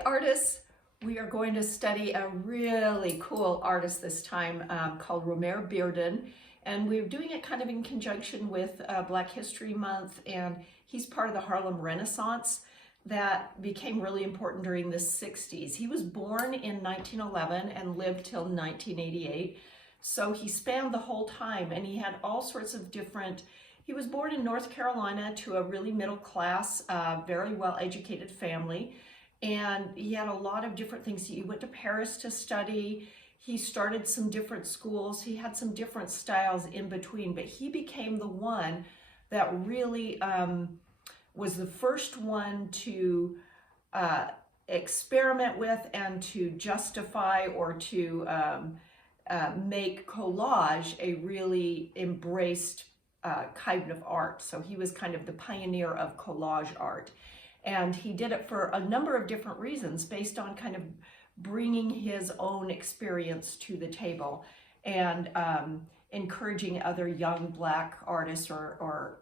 Hi artists, we are going to study a really cool artist this time called Romare Bearden, and we're doing it kind of in conjunction with Black History Month, and he's part of the Harlem Renaissance that became really important during the 60s. He was born in 1911 and lived till 1988, so he spanned the whole time, and he had all sorts of different. He was born in North Carolina to a really middle class, very well educated family. And he had a lot of different things. He went to Paris to study. He started some different schools. He had some different styles in between, but he became the one that really was the first one to experiment with and to justify or to make collage a really embraced kind of art. So he was kind of the pioneer of collage art. And he did it for a number of different reasons based on kind of bringing his own experience to the table and encouraging other young Black artists or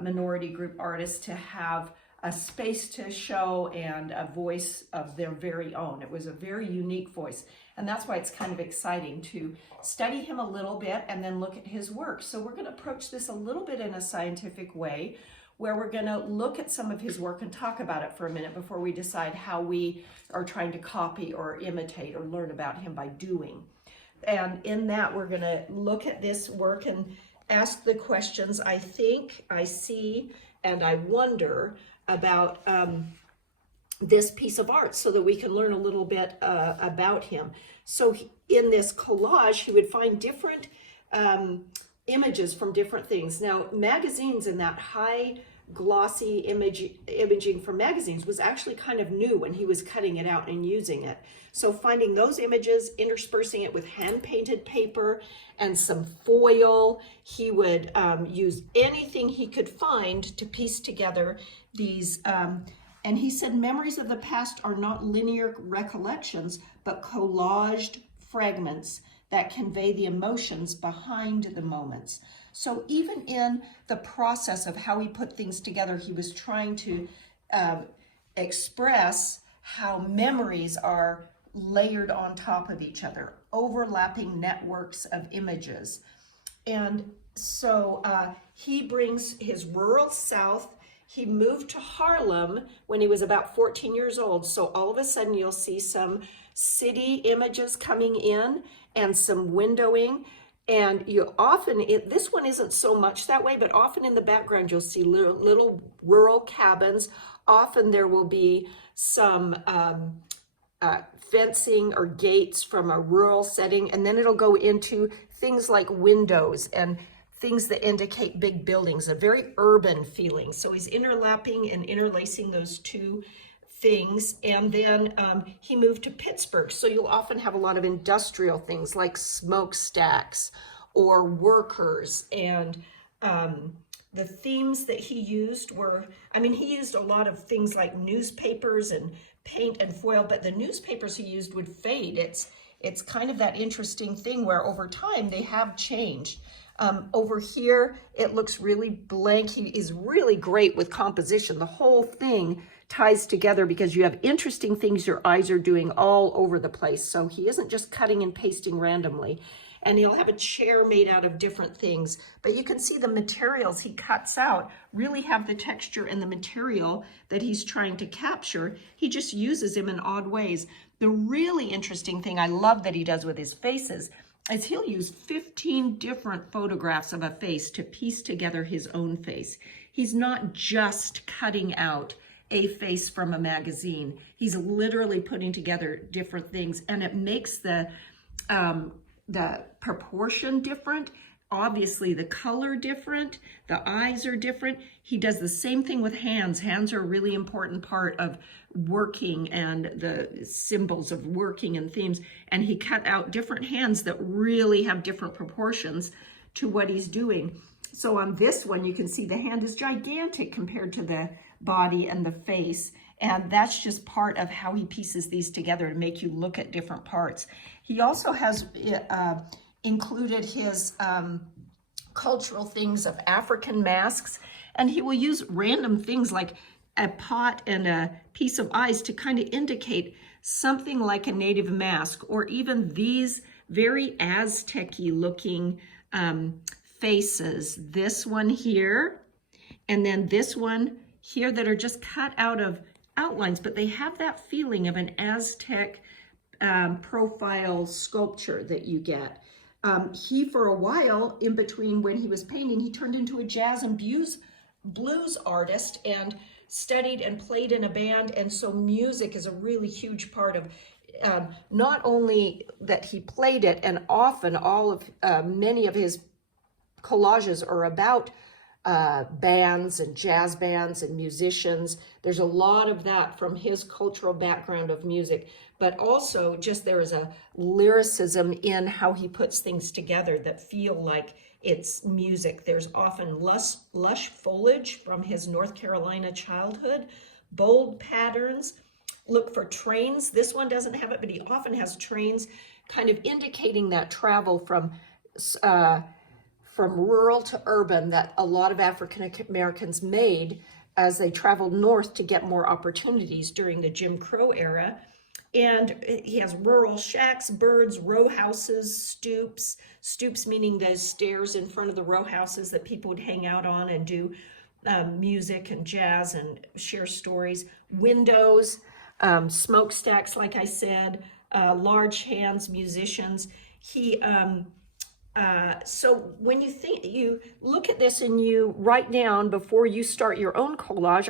minority group artists to have a space to show and a voice of their very own. It was a very unique voice. And that's why it's kind of exciting to study him a little bit and then look at his work. So we're going to approach this a little bit in a scientific way, where we're going to look at some of his work and talk about it for a minute before we decide how we are trying to copy or imitate or learn about him by doing. And in that, we're going to look at this work and ask the questions I think, I see, and I wonder about this piece of art so that we can learn a little bit about him. So in this collage, he would find different images from different things. Now, magazines and that high glossy imaging from magazines was actually kind of new when he was cutting it out and using it. So finding those images, interspersing it with hand-painted paper and some foil, he would use anything he could find to piece together these. And he said memories of the past are not linear recollections, but collaged fragments that convey the emotions behind the moments. So even in the process of how he put things together, he was trying to express how memories are layered on top of each other, overlapping networks of images. And so he brings his rural South. He moved to Harlem when he was about 14 years old. So all of a sudden you'll see some city images coming in and some windowing. And you often, this one isn't so much that way, but often in the background you'll see little rural cabins. Often there will be some fencing or gates from a rural setting, and then it'll go into things like windows and things that indicate big buildings, a very urban feeling. So he's interlapping and interlacing those two things. And then he moved to Pittsburgh. So you'll often have a lot of industrial things like smokestacks or workers. And the themes that he used were, he used a lot of things like newspapers and paint and foil, but the newspapers he used would fade. It's kind of that interesting thing where over time they have changed. Over here, it looks really blank. He is really great with composition. The whole thing ties together because you have interesting things your eyes are doing all over the place. So he isn't just cutting and pasting randomly. And he'll have a chair made out of different things. But you can see the materials he cuts out really have the texture and the material that he's trying to capture. He just uses them in odd ways. The really interesting thing I love that he does with his faces is he'll use 15 different photographs of a face to piece together his own face. He's not just cutting out a face from a magazine. He's literally putting together different things, and it makes the proportion different. Obviously the color different, the eyes are different. He does the same thing with hands. Hands are a really important part of working and the symbols of working and themes. And he cut out different hands that really have different proportions to what he's doing. So on this one, you can see the hand is gigantic compared to the body and the face. And that's just part of how he pieces these together to make you look at different parts. He also has included his cultural things of African masks, and he will use random things like a pot and a piece of ice to kind of indicate something like a native mask, or even these very Aztec-y looking faces. This one here, and then this one here, that are just cut out of outlines, but they have that feeling of an Aztec profile sculpture that you get. He, for a while, in between when he was painting, he turned into a jazz and blues artist and studied and played in a band. And so music is a really huge part of not only that he played it, and often many of his collages are about bands and jazz bands and musicians. There's a lot of that from his cultural background of music, but also just there is a lyricism in how he puts things together that feel like it's music. There's often lush foliage from his North Carolina childhood, bold patterns. Look for trains. This one doesn't have it, but he often has trains, kind of indicating that travel from rural to urban that a lot of African Americans made as they traveled north to get more opportunities during the Jim Crow era. And he has rural shacks, birds, row houses, stoops meaning those stairs in front of the row houses that people would hang out on and do music and jazz and share stories, windows, smokestacks, like I said, large hands, musicians. So when you look at this and you write down before you start your own collage,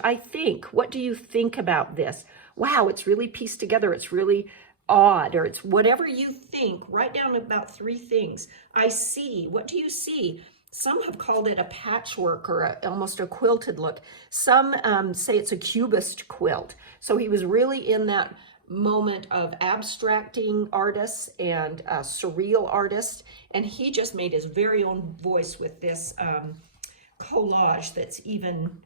what do you think about this? Wow, it's really pieced together. It's really odd, or it's whatever you think. Write down about 3 things. I see. What do you see? Some have called it a patchwork or almost a quilted look. Some say it's a cubist quilt. So he was really in that moment of abstracting artists and surreal artists, and he just made his very own voice with this collage that's even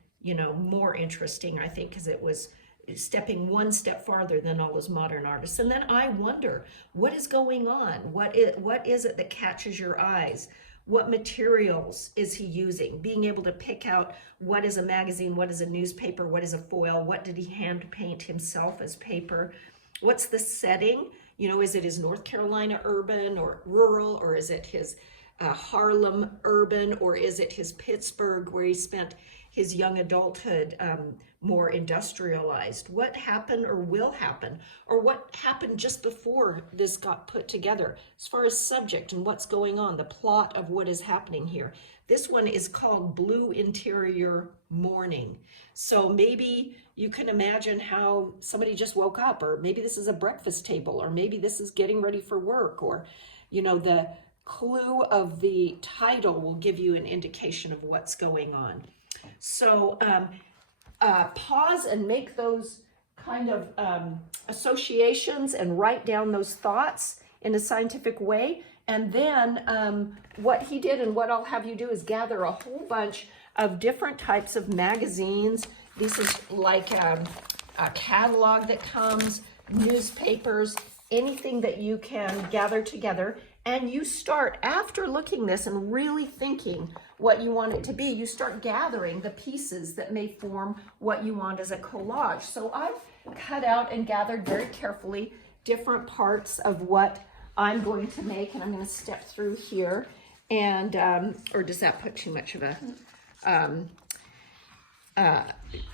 more interesting, I think, because it was stepping one step farther than all those modern artists. And then I wonder, what is going on? What is it that catches your eyes? What materials is he using? Being able to pick out what is a magazine, what is a newspaper, what is a foil, what did he hand paint himself as paper? What's the setting? Is it his North Carolina urban or rural, or is it his Harlem urban, or is it his Pittsburgh where he spent his young adulthood more industrialized? What happened or will happen, or what happened just before this got put together as far as subject and what's going on, the plot of what is happening here? This one is called Blue Interior Morning. So maybe you can imagine how somebody just woke up, or maybe this is a breakfast table, or maybe this is getting ready for work, or the clue of the title will give you an indication of what's going on. So pause and make those kind of associations and write down those thoughts in a scientific way. And then what he did, and what I'll have you do, is gather a whole bunch of different types of magazines. This is like a catalog that comes, newspapers, anything that you can gather together. And you start, after looking this and really thinking what you want it to be, you start gathering the pieces that may form what you want as a collage. So I've cut out and gathered very carefully different parts of what I'm going to make, and I'm going to step through here. And, or does that put too much of a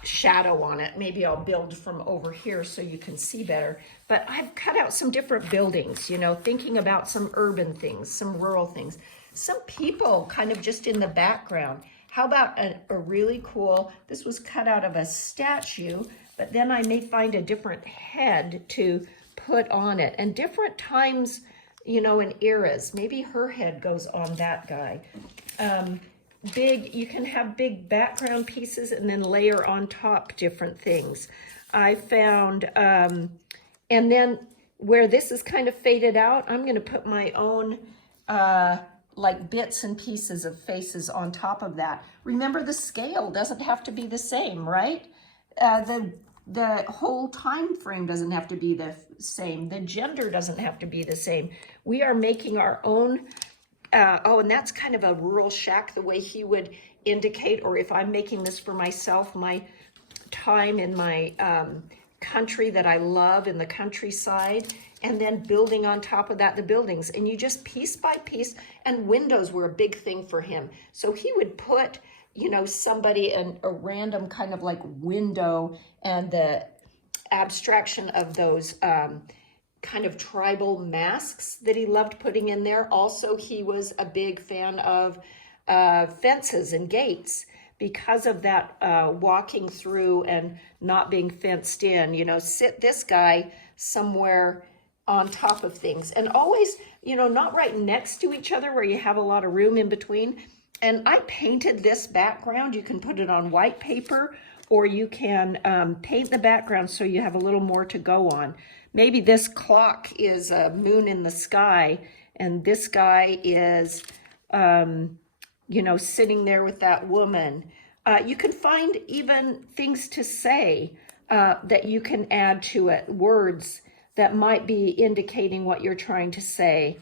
shadow on it? Maybe I'll build from over here so you can see better. But I've cut out some different buildings, thinking about some urban things, some rural things, some people kind of just in the background. How about a really cool, this was cut out of a statue, but then I may find a different head to put on it, and different times, in eras. Maybe her head goes on that guy. You can have big background pieces and then layer on top different things. I found, and then where this is kind of faded out, I'm going to put my own like bits and pieces of faces on top of that. Remember, the scale doesn't have to be the same, right? The whole time frame doesn't have to be the same. The gender doesn't have to be the same. We are making our own. And that's kind of a rural shack, the way he would indicate, or if I'm making this for myself, my time in my country that I love, in the countryside, and then building on top of that the buildings. And you just piece by piece, and windows were a big thing for him. So he would put, you know, somebody in a random kind of like window, and the abstraction of those kind of tribal masks that he loved putting in there. Also, he was a big fan of fences and gates, because of that walking through and not being fenced in. You know, sit this guy somewhere on top of things, and always, you know, not right next to each other where you have a lot of room in between. And I painted this background. You can put it on white paper, or you can paint the background so you have a little more to go on. Maybe this clock is a moon in the sky, and this guy is, you know, sitting there with that woman. You can find even things to say that you can add to it, words that might be indicating what you're trying to say,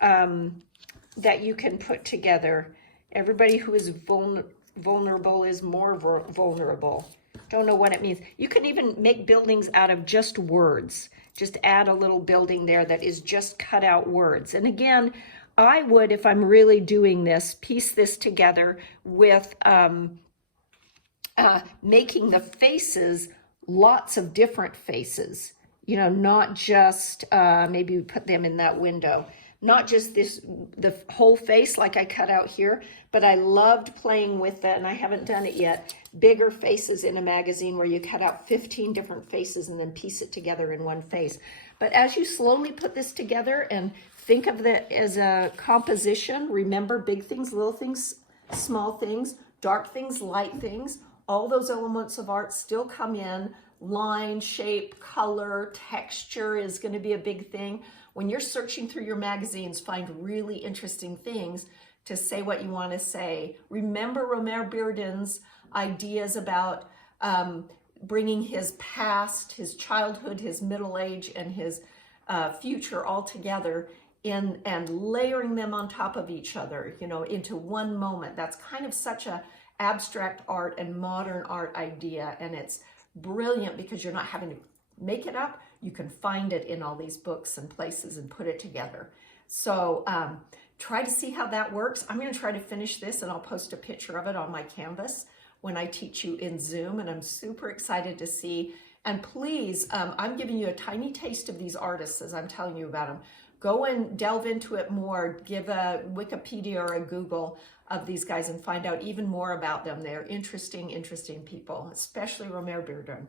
that you can put together. Everybody who is vulnerable is more vulnerable. Don't know what it means. You can even make buildings out of just words. Just add a little building there that is just cut out words. And again, I would, if I'm really doing this, piece this together with making the faces lots of different faces. You know, not just, maybe we put them in that window. Not just the whole face like I cut out here, but I loved playing with that, and I haven't done it yet. Bigger faces in a magazine where you cut out 15 different faces and then piece it together in one face. But as you slowly put this together and think of it as a composition, remember big things, little things, small things, dark things, light things, all those elements of art still come in. Line, shape, color, texture is going to be a big thing. When you're searching through your magazines, find really interesting things to say what you want to say. Remember Romare Bearden's ideas about bringing his past, his childhood, his middle age, and his future all together and layering them on top of each other, you know, into one moment. That's kind of such a abstract art and modern art idea, and it's brilliant because you're not having to make it up. You can find it in all these books and places and put it together. So try to see how that works. I'm going to try to finish this, and I'll post a picture of it on my canvas when I teach you in Zoom, and I'm super excited to see. And please, I'm giving you a tiny taste of these artists as I'm telling you about them. Go and delve into it more. Give a Wikipedia or a Google of these guys and find out even more about them. They're interesting, interesting people, especially Romare Bearden.